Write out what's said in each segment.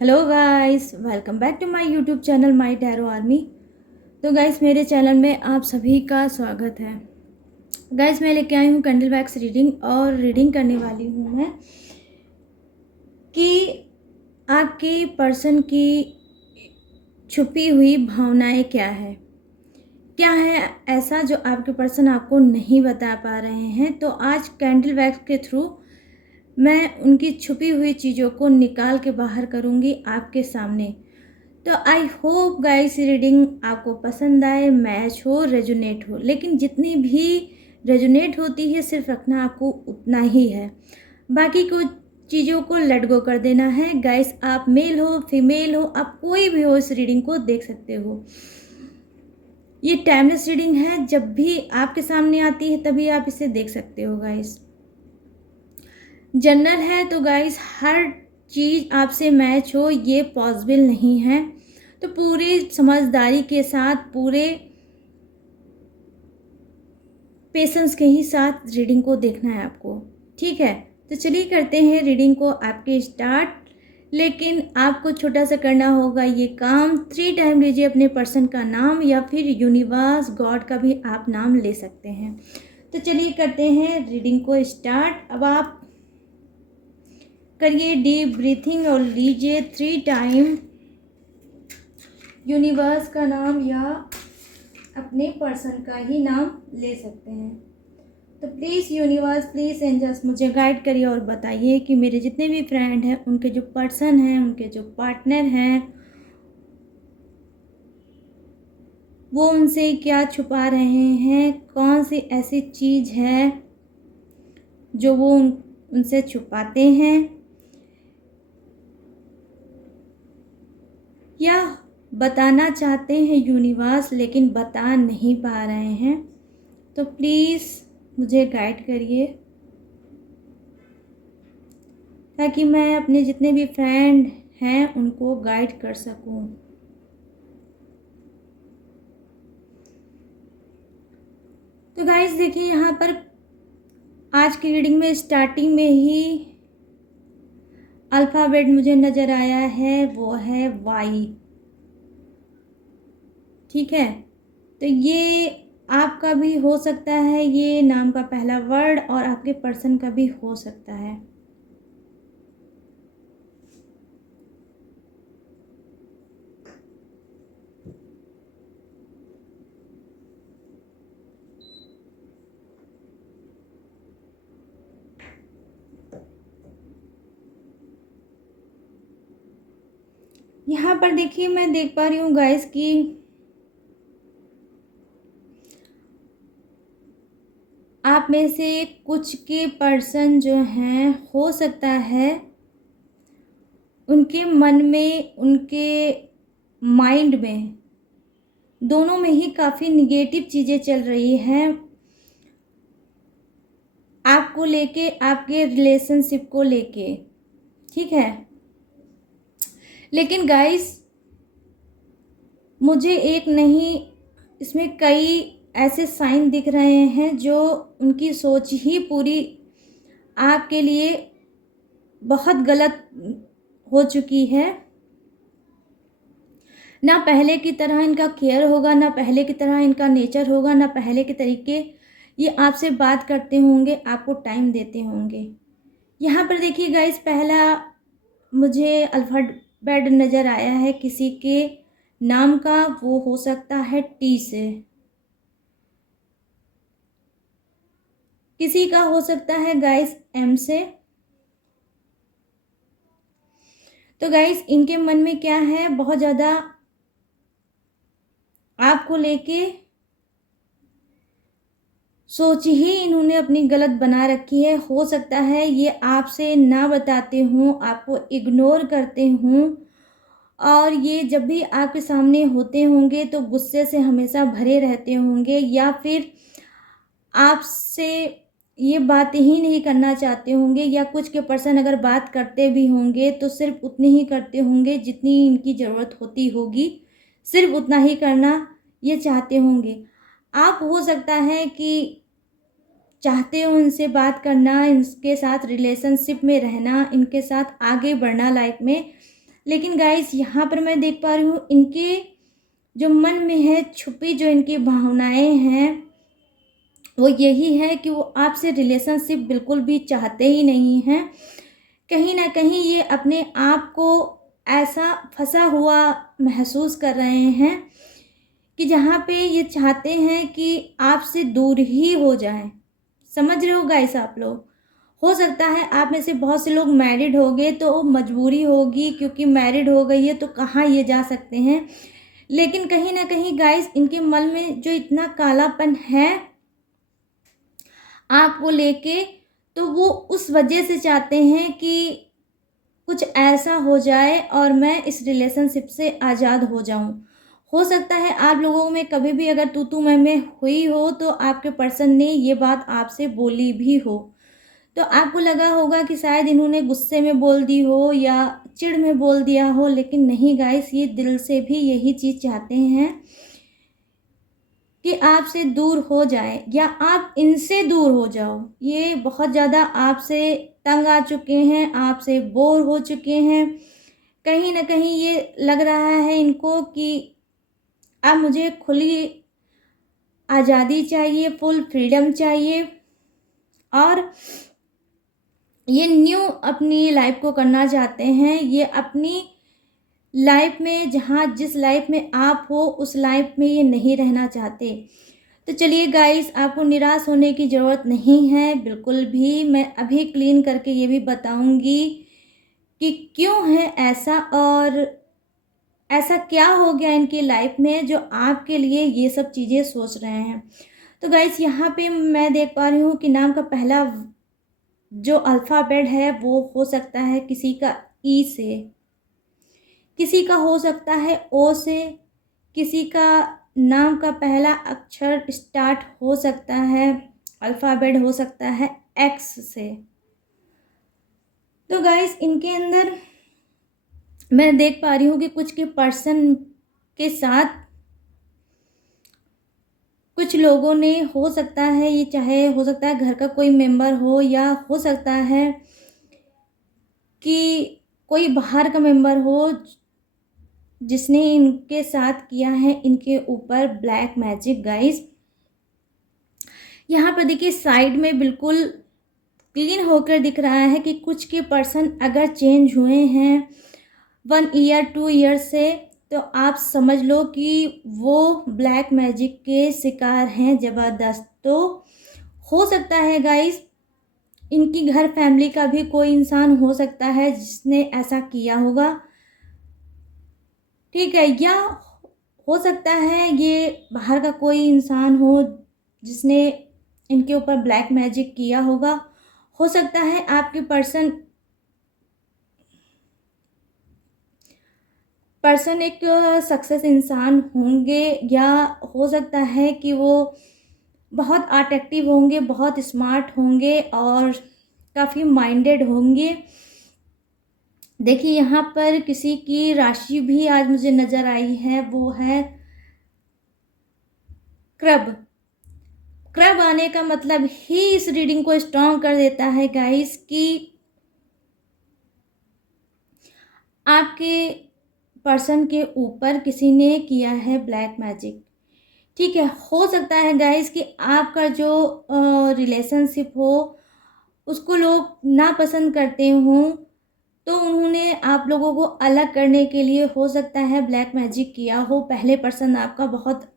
Hello guys, welcome back to my YouTube channel my tarot army. तो guys, मेरे चैनल में आप सभी का स्वागत है। गाइस, मैं लेके आई हूँ कैंडल वैक्स रीडिंग और रीडिंग करने वाली हूँ मैं कि आपके पर्सन की छुपी हुई भावनाएं क्या है ऐसा जो आपके पर्सन आपको नहीं बता पा रहे हैं। तो आज कैंडल वैक्स के थ्रू मैं उनकी छुपी हुई चीज़ों को निकाल के बाहर करूँगी आपके सामने। तो आई होप गाइस रीडिंग आपको पसंद आए, मैच हो, रेजोनेट हो। लेकिन जितनी भी रेजोनेट होती है सिर्फ रखना आपको उतना ही है, बाकी को चीज़ों को लेट गो कर देना है। गाइस, आप मेल हो फीमेल हो, आप कोई भी हो, इस रीडिंग को देख सकते हो। ये टाइमलेस रीडिंग है, जब भी आपके सामने आती है तभी आप इसे देख सकते हो। गाइस, जनरल है तो गाइस हर चीज़ आपसे मैच हो ये पॉसिबल नहीं है। तो पूरी समझदारी के साथ, पूरे पेशेंस के ही साथ रीडिंग को देखना है आपको, ठीक है। तो चलिए करते हैं रीडिंग को आपके स्टार्ट। लेकिन आपको छोटा सा करना होगा ये काम। 3 टाइम लीजिए अपने पर्सन का नाम या फिर यूनिवर्स गॉड का भी आप नाम ले सकते हैं। तो चलिए करते हैं रीडिंग को स्टार्ट। अब आप करिए डीप ब्रीथिंग और लीजिए 3 टाइम यूनिवर्स का नाम या अपने पर्सन का ही नाम ले सकते हैं। तो प्लीज़ यूनिवर्स, प्लीज़ एंजल्स मुझे गाइड करिए और बताइए कि मेरे जितने भी फ्रेंड हैं, उनके जो पर्सन हैं, उनके जो पार्टनर हैं, वो उनसे क्या छुपा रहे हैं। कौन सी ऐसी चीज़ है जो वो उनसे छुपाते हैं या बताना चाहते हैं यूनिवर्स लेकिन बता नहीं पा रहे हैं। तो प्लीज़ मुझे गाइड करिए ताकि मैं अपने जितने भी फ्रेंड हैं उनको गाइड कर सकूं। तो गाइस देखिए, यहाँ पर आज की रीडिंग में स्टार्टिंग में ही अल्फ़ाबेट मुझे नज़र आया है, वो है वाई, ठीक है। तो ये आपका भी हो सकता है, ये नाम का पहला वर्ड, और आपके पर्सन का भी हो सकता है। यहाँ पर देखिए, मैं देख पा रही हूँ गाइस कि आप में से कुछ के पर्सन जो हैं, हो सकता है उनके मन में, उनके माइंड में, दोनों में ही काफ़ी निगेटिव चीज़ें चल रही हैं आपको लेके, आपके रिलेशनशिप को लेके, ठीक है। लेकिन गाइस, मुझे एक नहीं, इसमें कई ऐसे साइन दिख रहे हैं जो उनकी सोच ही पूरी आपके लिए बहुत गलत हो चुकी है। ना पहले की तरह इनका केयर होगा, ना पहले की तरह इनका नेचर होगा, ना पहले के तरीके ये आपसे बात करते होंगे, आपको टाइम देते होंगे। यहाँ पर देखिए गाइस, पहला मुझे अल्फ़ाबेट नज़र आया है किसी के नाम का, वो हो सकता है टी से, किसी का हो सकता है गाइस एम से। तो गाइस, इनके मन में क्या है, बहुत ज़्यादा आपको लेके सोच ही इन्होंने अपनी गलत बना रखी है। हो सकता है ये आपसे ना बताते हों, आपको इग्नोर करते हों, और ये जब भी आपके सामने होते होंगे तो गुस्से से हमेशा भरे रहते होंगे, या फिर आपसे ये बात ही नहीं करना चाहते होंगे, या कुछ के पर्सन अगर बात करते भी होंगे तो सिर्फ उतनी ही करते होंगे जितनी इनकी ज़रूरत होती होगी, सिर्फ उतना ही करना ये चाहते होंगे। आप हो सकता है कि चाहते हो उनसे बात करना, इनके साथ रिलेशनशिप में रहना, इनके साथ आगे बढ़ना लाइफ में, लेकिन गाइस यहाँ पर मैं देख पा रही हूँ इनके जो मन में है छुपी जो इनकी भावनाएं हैं वो यही है कि वो आपसे रिलेशनशिप बिल्कुल भी चाहते ही नहीं हैं। कहीं न कहीं ये अपने आप को ऐसा फँसा हुआ महसूस कर रहे हैं कि जहाँ पे ये चाहते हैं कि आपसे दूर ही हो जाएँ। समझ रहे हो गाइस आप लोग? हो सकता है आप में से बहुत से लोग मैरिड होंगे तो मजबूरी होगी, क्योंकि मैरिड हो गई है तो कहाँ ये जा सकते हैं। लेकिन कहीं न कहीं गाइस इनके मन में जो इतना कालापन है आपको लेके, तो वो उस वजह से चाहते हैं कि कुछ ऐसा हो जाए और मैं इस रिलेशनशिप से आज़ाद हो जाऊँ। हो सकता है आप लोगों में कभी भी अगर तू-तू मैं-मैं हुई हो तो आपके पर्सन ने ये बात आपसे बोली भी हो। तो आपको लगा होगा कि शायद इन्होंने गुस्से में बोल दी हो या चिढ़ में बोल दिया हो, लेकिन नहीं गाइस, ये दिल से भी यही चीज़ चाहते हैं कि आपसे दूर हो जाएँ या आप इनसे दूर हो जाओ। ये बहुत ज़्यादा आपसे तंग आ चुके हैं, आपसे बोर हो चुके हैं। कहीं न कहीं ये लग रहा है इनको कि अब मुझे खुली आज़ादी चाहिए, फुल फ्रीडम चाहिए और ये न्यू अपनी लाइफ़ को करना चाहते हैं। ये अपनी लाइफ़ में जहाँ जिस लाइफ़ में आप हो उस लाइफ़ में ये नहीं रहना चाहते। तो चलिए गाइस, आपको निराश होने की ज़रूरत नहीं है बिल्कुल भी। मैं अभी क्लीन करके ये भी बताऊँगी कि क्यों है ऐसा और ऐसा क्या हो गया इनकी लाइफ़ में जो आपके लिए ये सब चीज़ें सोच रहे हैं। तो गाइस यहाँ पे मैं देख पा रही हूँ कि नाम का पहला जो अल्फ़ाबेट है वो हो सकता है किसी का ई से, किसी का हो सकता है ओ से, किसी का नाम का पहला अक्षर स्टार्ट हो सकता है, अल्फ़ाबेट हो सकता है एक्स से। तो गाइस इनके अंदर मैं देख पा रही हूँ कि कुछ के पर्सन के साथ कुछ लोगों ने, हो सकता है ये चाहे हो सकता है घर का कोई मेंबर हो या हो सकता है कि कोई बाहर का मेंबर हो जिसने इनके साथ किया है इनके ऊपर ब्लैक मैजिक गाइस। यहाँ पर देखिए साइड में बिल्कुल क्लीन होकर दिख रहा है कि कुछ के पर्सन अगर चेंज हुए हैं 1 ईयर 2 ईयर से, तो आप समझ लो कि वो ब्लैक मैजिक के शिकार हैं ज़बरदस्त। तो हो सकता है गाइस इनकी घर फैमिली का भी कोई इंसान हो सकता है जिसने ऐसा किया होगा, ठीक है? या हो सकता है ये बाहर का कोई इंसान हो जिसने इनके ऊपर ब्लैक मैजिक किया होगा। हो सकता है आपके पर्सन एक सक्सेस इंसान होंगे, या हो सकता है कि वो बहुत अट्रैक्टिव होंगे, बहुत स्मार्ट होंगे और काफ़ी माइंडेड होंगे। देखिए यहाँ पर किसी की राशि भी आज मुझे नज़र आई है, वो है क्रब। क्रब आने का मतलब ही इस रीडिंग को स्ट्रॉन्ग कर देता है गाइस कि आपके पर्सन के ऊपर किसी ने किया है ब्लैक मैजिक, ठीक है? हो सकता है गाइस कि आपका जो रिलेशनशिप हो उसको लोग नापसंद करते हों, तो उन्होंने आप लोगों को अलग करने के लिए हो सकता है ब्लैक मैजिक किया हो। पहले पर्सन आपका बहुत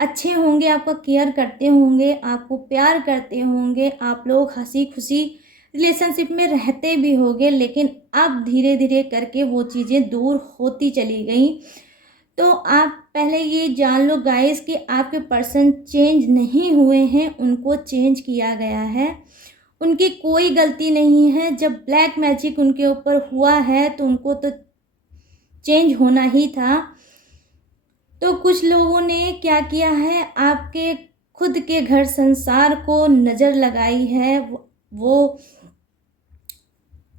अच्छे होंगे, आपका केयर करते होंगे, आपको प्यार करते होंगे, आप लोग हँसी-खुशी रिलेशनशिप में रहते भी होंगे, लेकिन अब धीरे-धीरे करके वो चीज़ें दूर होती चली गईं। तो आप पहले ये जान लो गाइस कि आपके पर्सन चेंज नहीं हुए हैं, उनको चेंज किया गया है। उनकी कोई गलती नहीं है, जब ब्लैक मैजिक उनके ऊपर हुआ है तो उनको तो चेंज होना ही था। तो कुछ लोगों ने क्या किया है, आपके खुद के घर संसार को नज़र लगाई है। वो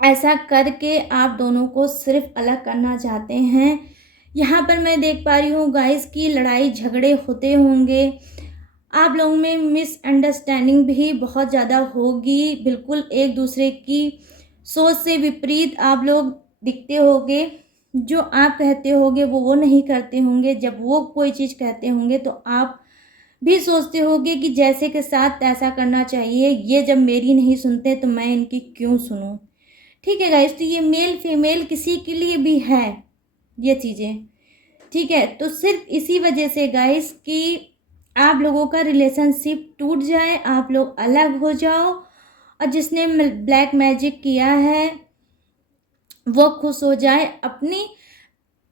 ऐसा करके आप दोनों को सिर्फ़ अलग करना चाहते हैं। यहाँ पर मैं देख पा रही हूँ गाइस कि लड़ाई झगड़े होते होंगे। आप लोगों में मिसअंडरस्टैंडिंग भी बहुत ज़्यादा होगी। बिल्कुल एक दूसरे की सोच से विपरीत आप लोग दिखते होंगे। जो आप कहते होगे वो नहीं करते होंगे। जब वो कोई चीज़ कहते होंगे तो आप भी सोचते होगे कि जैसे के साथ तैसा करना चाहिए, ये जब मेरी नहीं सुनते तो मैं इनकी क्यों सुनूं। ठीक है गाइस, तो ये मेल फीमेल किसी के लिए भी है ये चीज़ें। ठीक है, तो सिर्फ इसी वजह से गाइस कि आप लोगों का रिलेशनशिप टूट जाए, आप लोग अलग हो जाओ, और जिसने ब्लैक मैजिक किया है वो खुश हो जाए, अपनी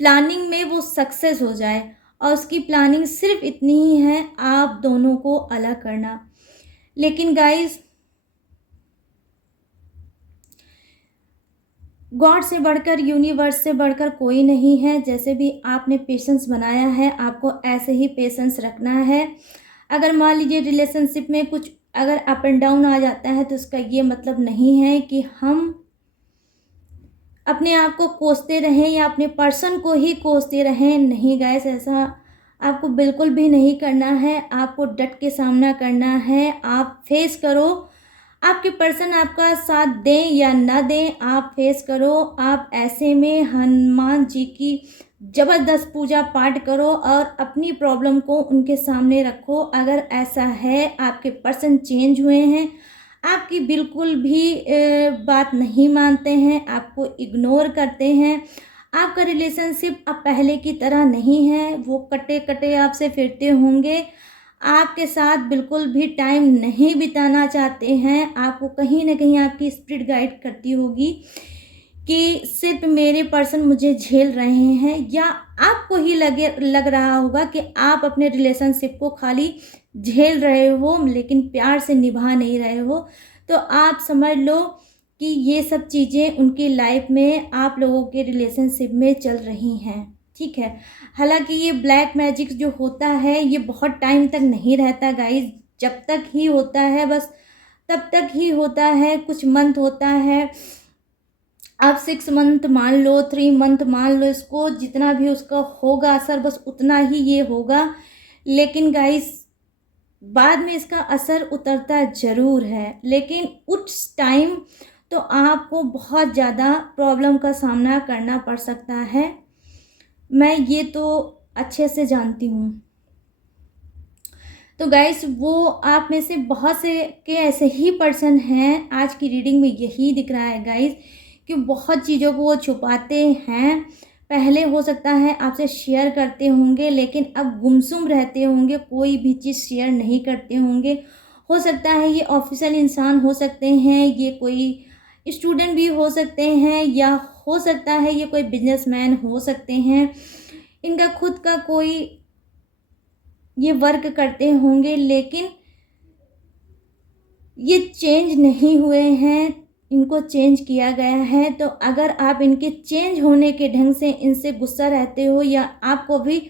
प्लानिंग में वो सक्सेस हो जाए। और उसकी प्लानिंग सिर्फ इतनी ही है, आप दोनों को अलग करना। लेकिन गाइस, गॉड से बढ़कर, यूनिवर्स से बढ़कर कोई नहीं है। जैसे भी आपने पेशेंस बनाया है, आपको ऐसे ही पेशेंस रखना है। अगर मान लीजिए रिलेशनशिप में कुछ अगर अप एंड डाउन आ जाता है तो उसका ये मतलब नहीं है कि हम अपने आप को कोसते रहें या अपने पर्सन को ही कोसते रहें। नहीं गाइस, ऐसा आपको बिल्कुल भी नहीं करना है। आपको डट के सामना करना है, आप फेस करो। आपके पर्सन आपका साथ दें या ना दें, आप फेस करो। आप ऐसे में हनुमान जी की ज़बरदस्त पूजा पाठ करो और अपनी प्रॉब्लम को उनके सामने रखो। अगर ऐसा है आपके पर्सन चेंज हुए हैं, आपकी बिल्कुल भी बात नहीं मानते हैं, आपको इग्नोर करते हैं, आपका रिलेशनशिप अब पहले की तरह नहीं है, वो कटे कटे आपसे फिरते होंगे, आपके साथ बिल्कुल भी टाइम नहीं बिताना चाहते हैं, आपको कहीं ना कहीं आपकी स्पिरिट गाइड करती होगी कि सिर्फ मेरे पर्सन मुझे झेल रहे हैं, या आपको ही लग रहा होगा कि आप अपने रिलेशनशिप को खाली झेल रहे हो लेकिन प्यार से निभा नहीं रहे हो। तो आप समझ लो कि ये सब चीज़ें उनकी लाइफ में आप लोगों के रिलेशनशिप में चल रही हैं। ठीक है, हालांकि ये ब्लैक मैजिक जो होता है ये बहुत टाइम तक नहीं रहता गाइस। जब तक ही होता है बस तब तक ही होता है, कुछ मंथ होता है। आप 6 मंथ मान लो, 3 मंथ मान लो, इसको जितना भी उसका होगा असर बस उतना ही ये होगा। लेकिन गाइस बाद में इसका असर उतरता ज़रूर है, लेकिन उस टाइम तो आपको बहुत ज़्यादा प्रॉब्लम का सामना करना पड़ सकता है। मैं ये तो अच्छे से जानती हूँ। तो गाइस, वो आप में से बहुत से के ऐसे ही पर्सन हैं, आज की रीडिंग में यही दिख रहा है गाइस, कि बहुत चीज़ों को वो छुपाते हैं। पहले हो सकता है आपसे शेयर करते होंगे लेकिन अब गुमसुम रहते होंगे, कोई भी चीज़ शेयर नहीं करते होंगे। हो सकता है ये ऑफिशियल इंसान हो सकते हैं, ये कोई स्टूडेंट भी हो सकते हैं, या हो सकता है ये कोई बिजनेसमैन हो सकते हैं। इनका खुद का कोई ये वर्क करते होंगे लेकिन ये चेंज नहीं हुए हैं, इनको चेंज किया गया है। तो अगर आप इनके चेंज होने के ढंग से इनसे गुस्सा रहते हो, या आपको भी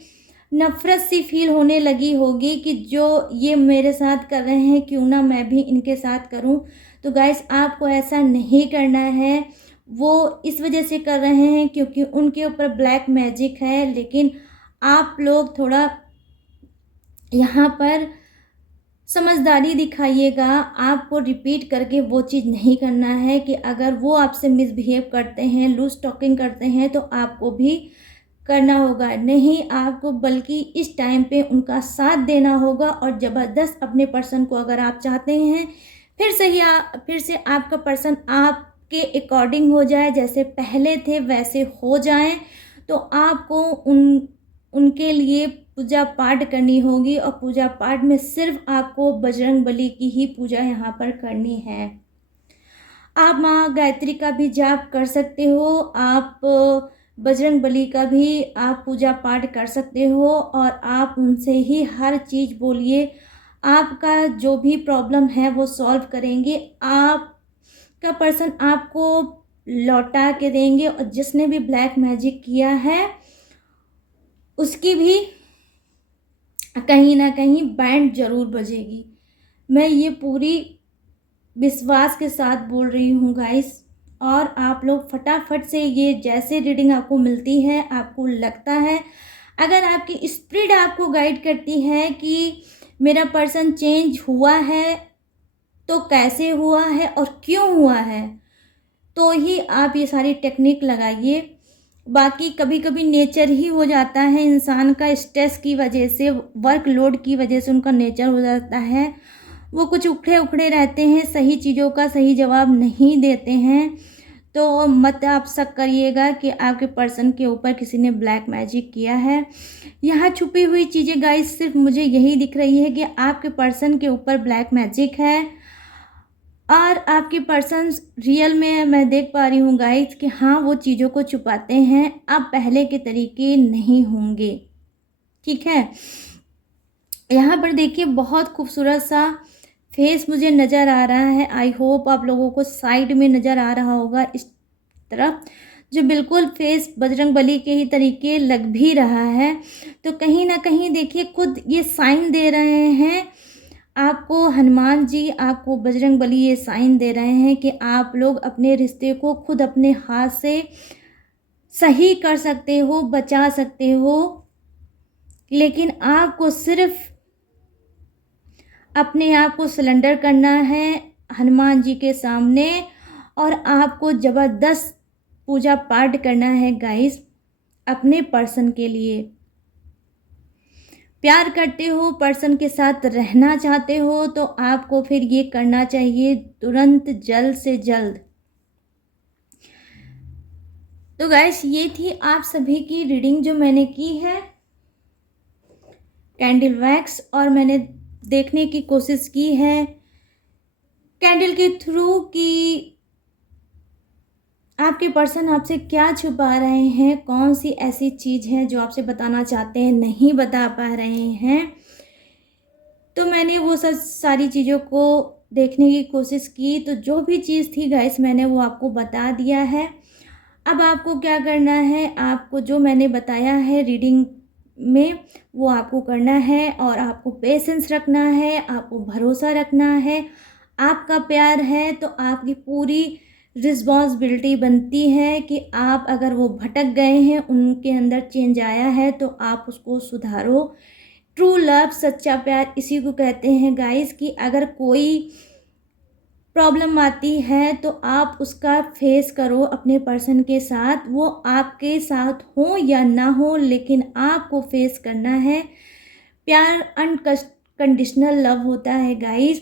नफ़रत सी फील होने लगी होगी कि जो ये मेरे साथ कर रहे हैं क्यों ना मैं भी इनके साथ करूं, तो गाइस आपको ऐसा नहीं करना है। वो इस वजह से कर रहे हैं क्योंकि उनके ऊपर ब्लैक मैजिक है। लेकिन आप लोग थोड़ा यहाँ पर समझदारी दिखाइएगा। आपको रिपीट करके वो चीज़ नहीं करना है कि अगर वो आपसे मिसबिहेव करते हैं, लूज टॉकिंग करते हैं, तो आपको भी करना होगा नहीं, आपको बल्कि इस टाइम पे उनका साथ देना होगा। और ज़बरदस्त अपने पर्सन को अगर आप चाहते हैं फिर से आपका पर्सन आपके अकॉर्डिंग हो जाए, जैसे पहले थे वैसे हो जाएं, तो आपको उनके लिए पूजा पाठ करनी होगी। और पूजा पाठ में सिर्फ आपको बजरंग बली की ही पूजा यहाँ पर करनी है। आप माँ गायत्री का भी जाप कर सकते हो, आप बजरंग बली का भी आप पूजा पाठ कर सकते हो, और आप उनसे ही हर चीज़ बोलिए। आपका जो भी प्रॉब्लम है वो सॉल्व करेंगे, आपका पर्सन आपको लौटा के देंगे। और जिसने भी ब्लैक मैजिक किया है उसकी भी कहीं ना कहीं बैंड जरूर बजेगी। मैं ये पूरी विश्वास के साथ बोल रही हूँ गाइस। और आप लोग फटाफट से ये जैसे रीडिंग आपको मिलती है, आपको लगता है, अगर आपकी स्पिरिट आपको गाइड करती है कि मेरा पर्सन चेंज हुआ है तो कैसे हुआ है और क्यों हुआ है, तो ही आप ये सारी टेक्निक लगाइए। बाकी कभी कभी नेचर ही हो जाता है इंसान का, स्ट्रेस की वजह से, वर्कलोड की वजह से उनका नेचर हो जाता है, वो कुछ उखड़े उखड़े रहते हैं, सही चीज़ों का सही जवाब नहीं देते हैं। तो मत आप शक करिएगा कि आपके पर्सन के ऊपर किसी ने ब्लैक मैजिक किया है। यहाँ छुपी हुई चीज़ें गाइस सिर्फ मुझे यही दिख रही है कि आपके पर्सन के ऊपर ब्लैक मैजिक है, और आपके पर्सन रियल में मैं देख पा रही हूँ गाइस कि हाँ वो चीज़ों को छुपाते हैं, अब पहले के तरीके नहीं होंगे। ठीक है, यहाँ पर देखिए बहुत खूबसूरत सा फेस मुझे नज़र आ रहा है। आई होप आप लोगों को साइड में नज़र आ रहा होगा इस तरफ, जो बिल्कुल फेस बजरंगबली के ही तरीके लग भी रहा है। तो कहीं ना कहीं देखिए खुद ये साइन दे रहे हैं आपको, हनुमान जी आपको बजरंगबली ये साइन दे रहे हैं कि आप लोग अपने रिश्ते को खुद अपने हाथ से सही कर सकते हो, बचा सकते हो, लेकिन आपको सिर्फ अपने आप को सरेंडर करना है हनुमान जी के सामने, और आपको ज़बरदस्त पूजा पाठ करना है गाइस अपने पर्सन के लिए। प्यार करते हो, पर्सन के साथ रहना चाहते हो, तो आपको फिर ये करना चाहिए तुरंत, जल्द से जल्द। तो गाइस ये थी आप सभी की रीडिंग जो मैंने की है कैंडल वैक्स, और मैंने देखने की कोशिश की है कैंडल के थ्रू कि आपके पर्सन आपसे क्या छुपा रहे हैं, कौन सी ऐसी चीज़ है जो आपसे बताना चाहते हैं नहीं बता पा रहे हैं। तो मैंने वो सब सारी चीज़ों को देखने की कोशिश की, तो जो भी चीज़ थी गाइस मैंने वो आपको बता दिया है। अब आपको क्या करना है, आपको जो मैंने बताया है रीडिंग में वो आपको करना है, और आपको पेशेंस रखना है, आपको भरोसा रखना है। आपका प्यार है तो आपकी पूरी रिस्पॉन्सिबिलिटी बनती है कि आप अगर वो भटक गए हैं, उनके अंदर चेंज आया है, तो आप उसको सुधारो। ट्रू लव, सच्चा प्यार इसी को कहते हैं गाइस कि अगर कोई प्रॉब्लम आती है तो आप उसका फेस करो अपने पर्सन के साथ, वो आपके साथ हो या ना हो, लेकिन आपको फेस करना है। प्यार अनकंडीशनल लव होता है गाइस,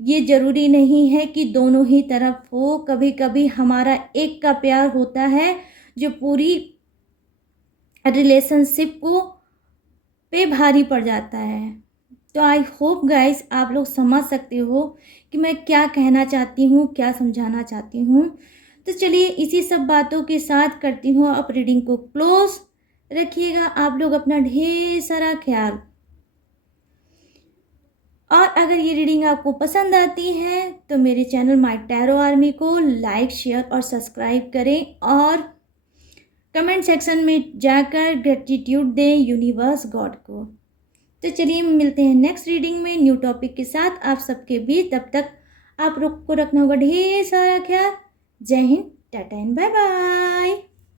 ये ज़रूरी नहीं है कि दोनों ही तरफ हो। कभी कभी हमारा एक का प्यार होता है जो पूरी रिलेशनशिप को पे भारी पड़ जाता है। तो आई होप गाइस आप लोग समझ सकते हो कि मैं क्या कहना चाहती हूँ, क्या समझाना चाहती हूँ। तो चलिए इसी सब बातों के साथ करती हूँ अब रीडिंग को क्लोज। रखिएगा आप लोग अपना ढेर सारा ख्याल, और अगर ये रीडिंग आपको पसंद आती है तो मेरे चैनल माय टैरो आर्मी को लाइक, शेयर और सब्सक्राइब करें, और कमेंट सेक्शन में जाकर ग्रेटिट्यूड दें यूनिवर्स गॉड को। तो चलिए मिलते हैं नेक्स्ट रीडिंग में न्यू टॉपिक के साथ आप सबके बीच। तब तक आप लोग को रखना होगा ढेर सारा ख्याल। जय हिंद, टाटा एंड बाय बाय।